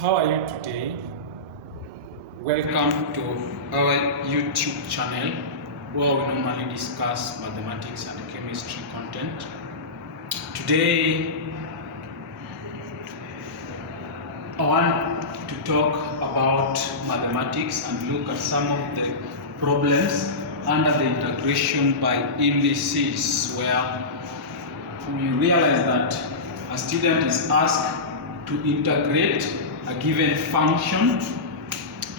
How are you today? Welcome to our YouTube channel where we normally discuss mathematics and chemistry content. Today I want to talk about mathematics and look at some of the problems under the integration by indices, where we realize that a student is asked to integrate a given function,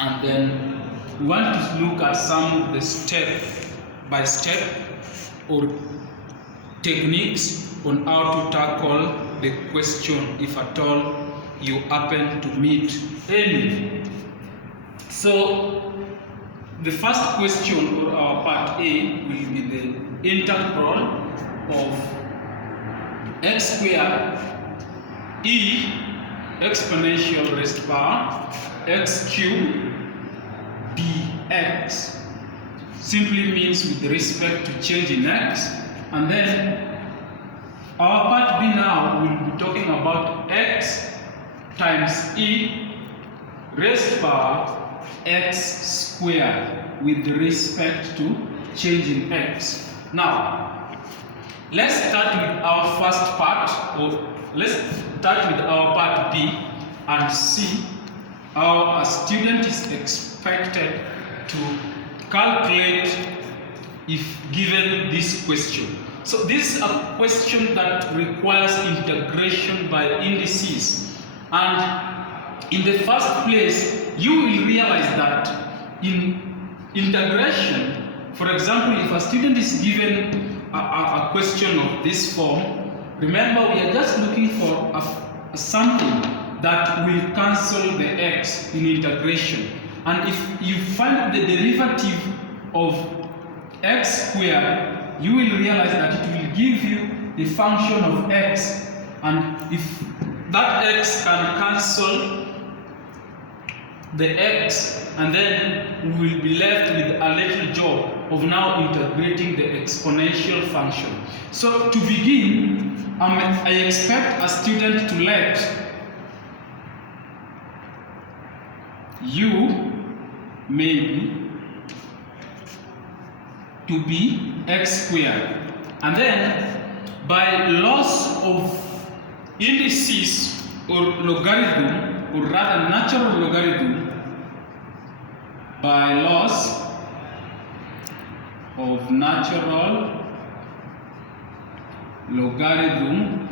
and then we want to look at some of the step by step or techniques on how to tackle the question if at all you happen to meet any. So the first question or our part A will be the integral of x squared e exponential raised to power x cubed dx. Simply means with respect to change in x. And then our part B now will be talking about x times e raised to power x squared with respect to change in x. Now, let's start with our first part, or let's start with our part B and see how a student is expected to calculate if given this question. So this is a question that requires integration by indices, and in the first place you will realize that in integration, for example, if a student is given a question of this form, remember we are just looking for something that will cancel the x in integration. And if you find the derivative of x squared, you will realize that it will give you the function of x, and if that x can cancel the x, and then we will be left with a little job of now integrating the exponential function. So to begin, I expect a student to let u maybe to be x squared, and then by loss of indices or logarithm, or rather natural logarithm, by loss of natural logarithm,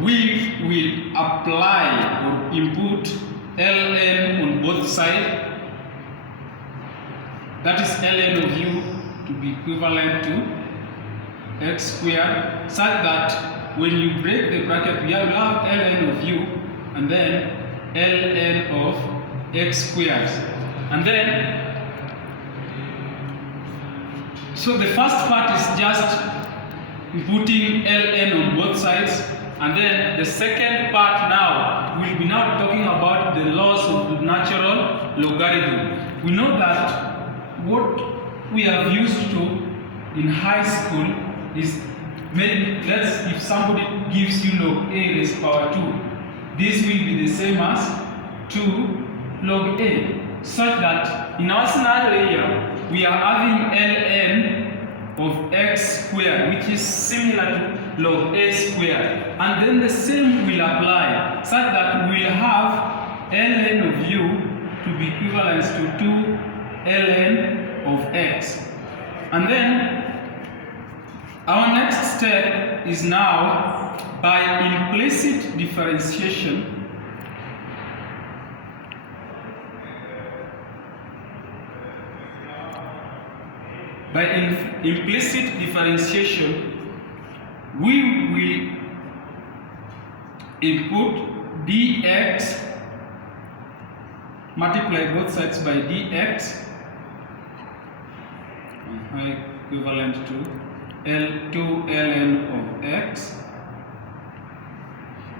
we will apply or input ln on both sides, that is ln of u to be equivalent to x squared, such that when you break the bracket we will have ln of u and then ln of x squared. And then so the first part is just putting ln on both sides, and then the second part now will be now talking about the laws of the natural logarithm. We know that what we have used to in high school is, if somebody gives you log a raised to power 2, this will be the same as 2 log a, such that in our scenario here we are having ln of x squared, which is similar to log a squared, and then the same will apply, such that we will have ln of u to be equivalent to 2 ln of x. And then our next step is now by implicit differentiation. By implicit differentiation, we will input dx, multiply both sides by dx, equivalent to L2 ln of x.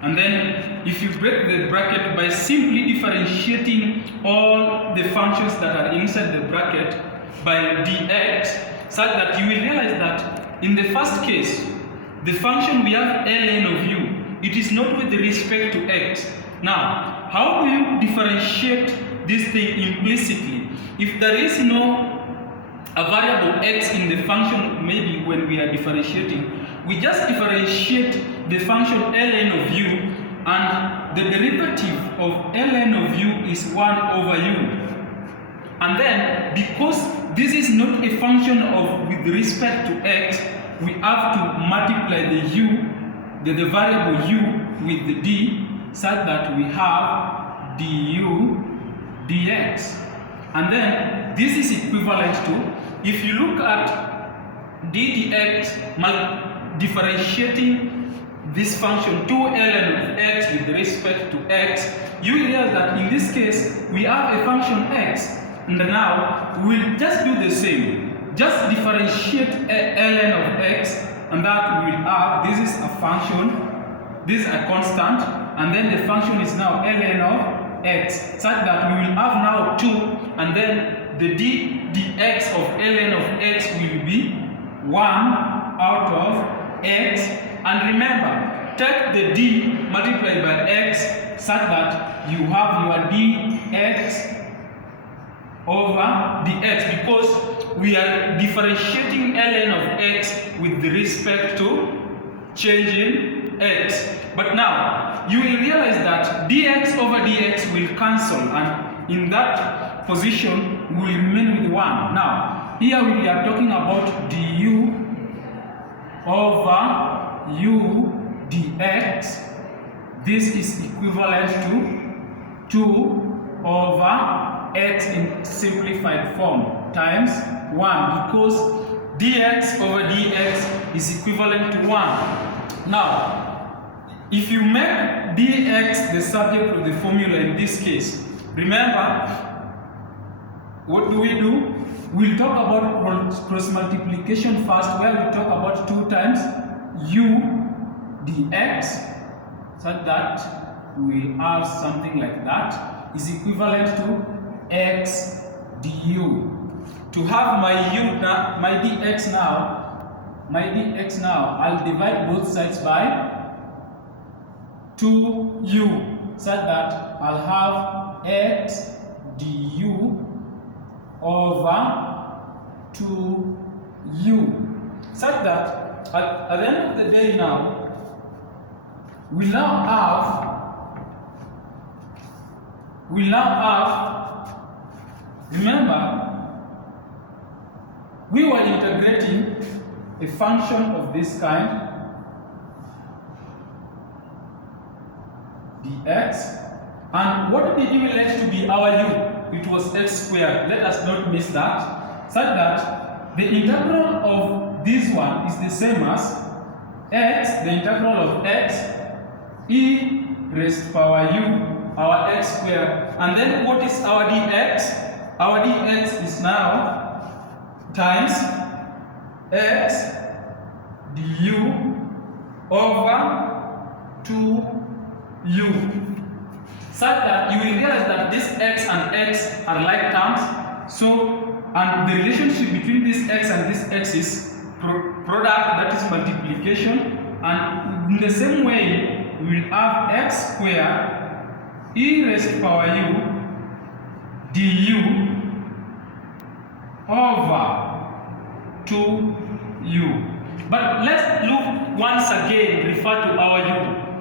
And then if you break the bracket by simply differentiating all the functions that are inside the bracket by dx, such that you will realize that in the first case, the function we have ln of u, it It is not with respect to x. Now, how do you differentiate this thing implicitly? If there is no a variable x in the function, maybe when we are differentiating, we just differentiate the function ln of u, and the derivative of ln of u is 1 over u. And then, because this is not a function of with respect to x, we have to multiply the u, the variable u with the d, such that we have du dx. And then this is equivalent to, if you look at d dx differentiating this function 2 ln of x with respect to x, you realize that in this case we have a function x, and now we'll just do the same. Just differentiate ln of x, and that we will have, this is a function, this is a constant, and then the function is now ln of x, such that we will have now 2, and then the dx of ln of x will be 1 out of x. And remember, take the d multiplied by x, such that you have your dx over dx, because we are differentiating ln of x with respect to changing x. But now you will realize that dx over dx will cancel, and in that position we will remain with 1. Now here we are talking about du over u dx. This is equivalent to 2 over x in simplified form times 1, because dx over dx is equivalent to 1. Now, if you make dx the subject of the formula in this case, remember, what do? We'll talk about cross multiplication first, where we talk about 2 times u dx, such that we have something like that is equivalent to x du. To have my u now, my dx now, I'll divide both sides by 2u, such that I'll have x du over 2u, such that at the end of the day now, we now have, remember, we were integrating a function of this kind, dx, and what did we let to be our u? It was x squared. Let us not miss that, such that the integral of this one is the same as x, the integral of x, e raised to power u, our x squared. And then what is our dx? Our dx is now times x du over 2u. Such that you will realize that this x and x are like terms. So, and the relationship between this x and this x is product, that is multiplication. And in the same way, we will have x squared e raised to power u du over 2u. But let's look once again, refer to our u.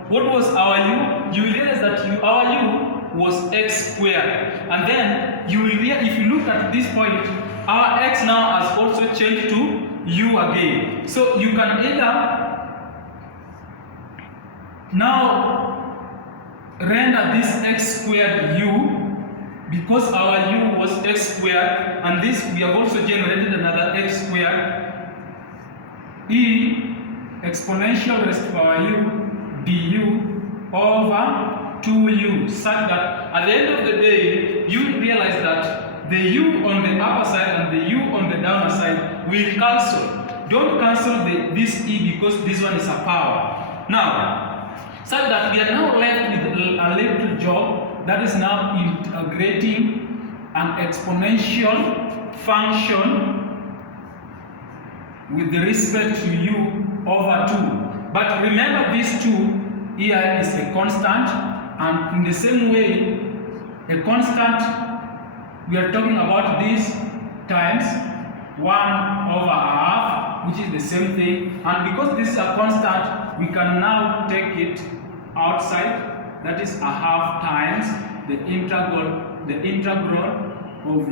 What was our u? You will realize that our u was x squared. And then you will realize, if you look at this point, our x now has also changed to u again. So you can either now render this x squared u, because our u was x squared, and this we have also generated another x squared, e exponential raised to power u du over 2u, such that at the end of the day you realize that the u on the upper side and the u on the downer side will cancel. Don't cancel this e, because this one is a power. Now, such that we are now left with a little job, that is now integrating an exponential function with respect to u over 2. But remember, this 2 here is a constant, and in the same way, a constant, we are talking about this times 1/2, which is the same thing. And because this is a constant, we can now take it outside. That is a half times the integral of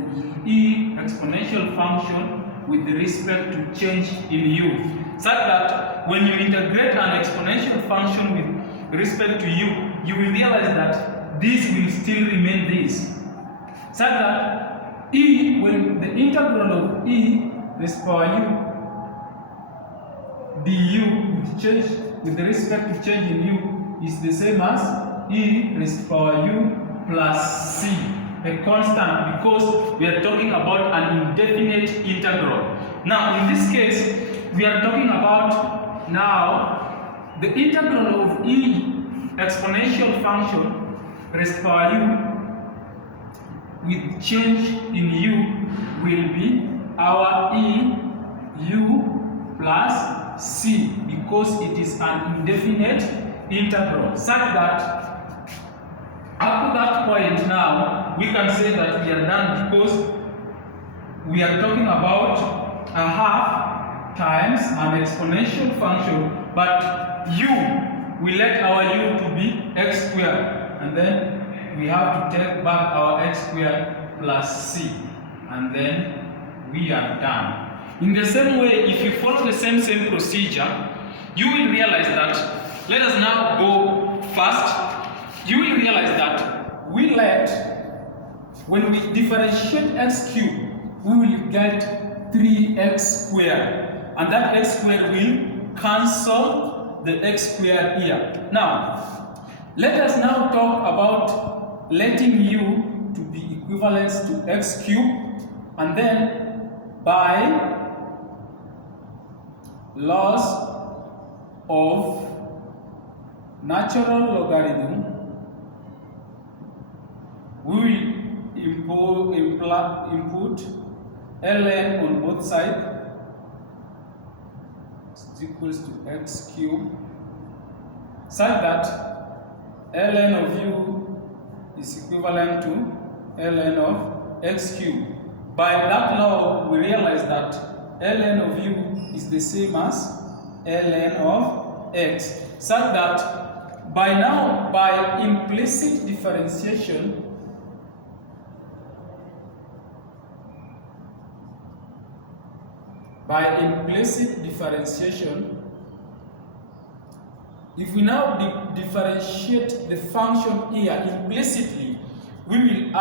e exponential function with respect to change in u, such that when you integrate an exponential function with respect to u, you will realize that this will still remain this, such that e, when the integral of e raised to power u du with respect to change in u is the same as e raised to power u plus c, a constant, because we are talking about an indefinite integral. Now, in this case, we are talking about now the integral of e exponential function raised to power u with change in u will be our e u plus c, because it is an indefinite integral, such that up to that point now we can say that we are done, because we are talking about a half times an exponential function, but u, we let our u to be x squared, and then we have to take back our x squared plus c, and then we are done. In the same way, if you follow the same procedure, you will realize that, let us now go fast, you will realize that when we differentiate x cubed, we will get 3x squared, and that x squared will cancel the x squared here. Now, let us now talk about letting u to be equivalent to x cubed, and then by laws of natural logarithm, we will input ln on both sides is equals to x cubed, such that ln of u is equivalent to ln of x cubed. By that law, we realize that ln of u is the same as ln of x, such that by implicit differentiation, if we now differentiate the function here implicitly, we will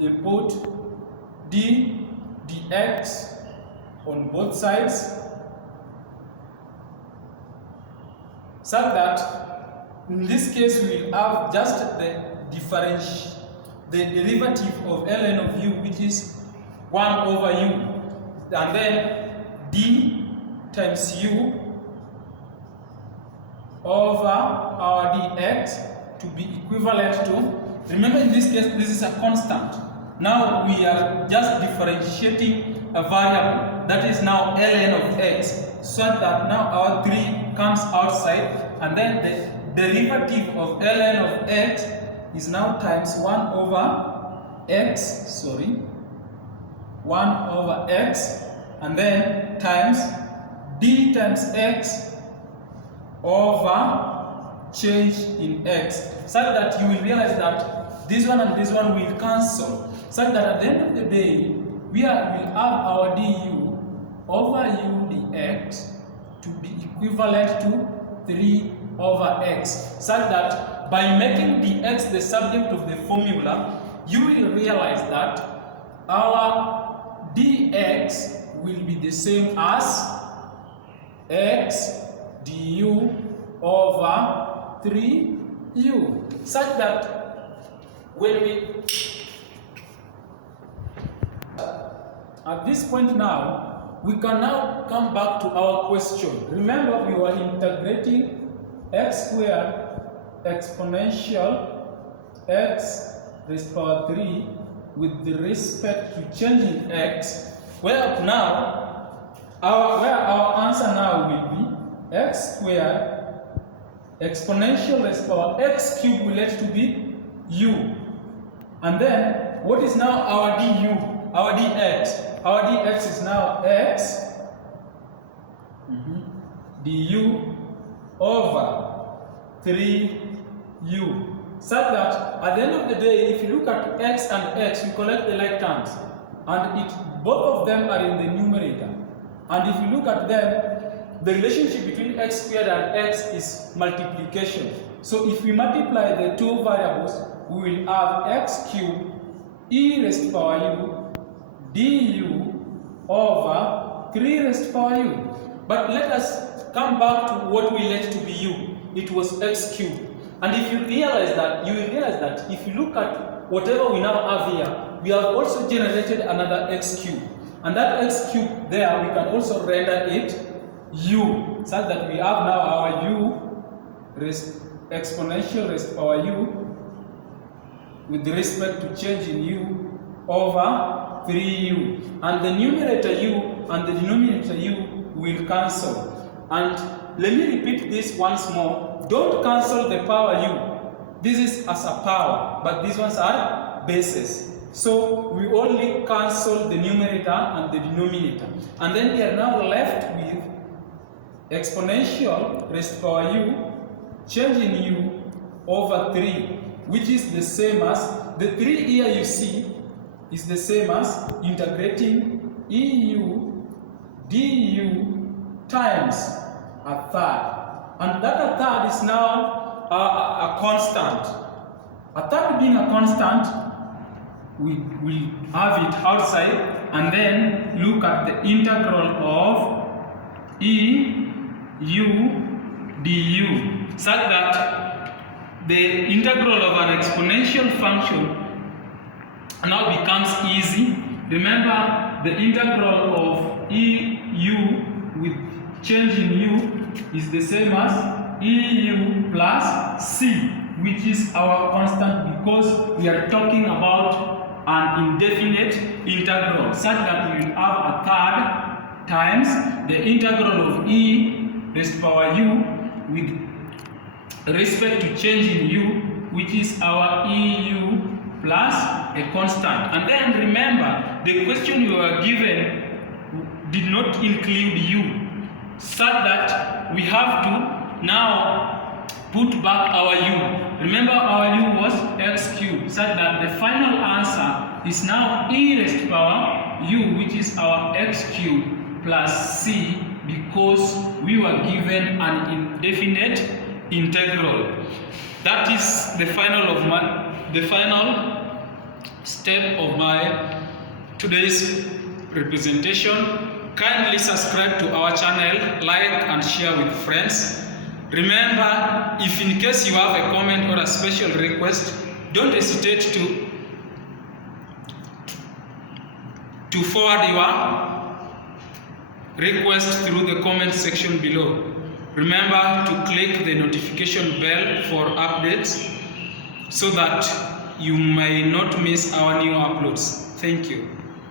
input dx on both sides, such that in this case we will have just the derivative of ln of u, which is 1/u, and then d times u over our dx to be equivalent to, remember in this case this is a constant. Now we are just differentiating a variable that is now ln of x, so that now our 3 comes outside, and then the derivative of ln of x is now times 1/x, and then times d times x over change in x, such that you will realize that this one and this one will cancel, such that at the end of the day we will have our du over u dx to be equivalent to 3/x, such that by making dx the subject of the formula, you will realize that our dx will be the same as x du over 3u, such that when we at this point now, we can now come back to our question. Remember, we were integrating x squared exponential x raised to power 3 with respect to changing x, where now where our answer now will be x squared exponential raised to power x cubed will let to be u. And then what is now our du? Our dx. Our dx is now x du over 3u. Such that at the end of the day, if you look at x and x, we collect the like terms. And both of them are in the numerator. And if you look at them, the relationship between x squared and x is multiplication. So if we multiply the two variables, we will have x cubed e raised to power u du over 3 raised to power u. But let us come back to what we let to be u. It was x cubed. And if you realize that, you will realize that if you look at whatever we now have here, we have also generated another x cubed. And that x cubed there, we can also render it u, such that we have now our u exponential raised to power u with respect to change in u over 3u. And the numerator u and the denominator u will cancel. And let me repeat this once more. Don't cancel the power u. This is as a power, but these ones are bases. So we only cancel the numerator and the denominator. And then we are now left with exponential raised to power u changing u over 3, which is the same as, the 3 here you see is the same as integrating eu du times a third. And that a third is now a constant. A third being a constant, we will have it outside and then look at the integral of e u du, such that the integral of an exponential function now becomes easy. Remember, the integral of e u with change in u is the same as eu plus c, which is our constant, because we are talking about an indefinite integral, such that we will have a third times the integral of e raised to power u with respect to change in u, which is our eu plus a constant. And then remember, the question you were given did not include u, such that we have to now put back our u. Remember, our u was x cubed, such that the final answer is now e raised to power u, which is our x cubed plus c, because we were given an indefinite integral. That is the final step of my today's representation. Kindly subscribe to our channel, like and share with friends. Remember, if in case you have a comment or a special request, don't hesitate to forward your request through the comment section below. Remember to click the notification bell for updates so that you may not miss our new uploads. Thank you.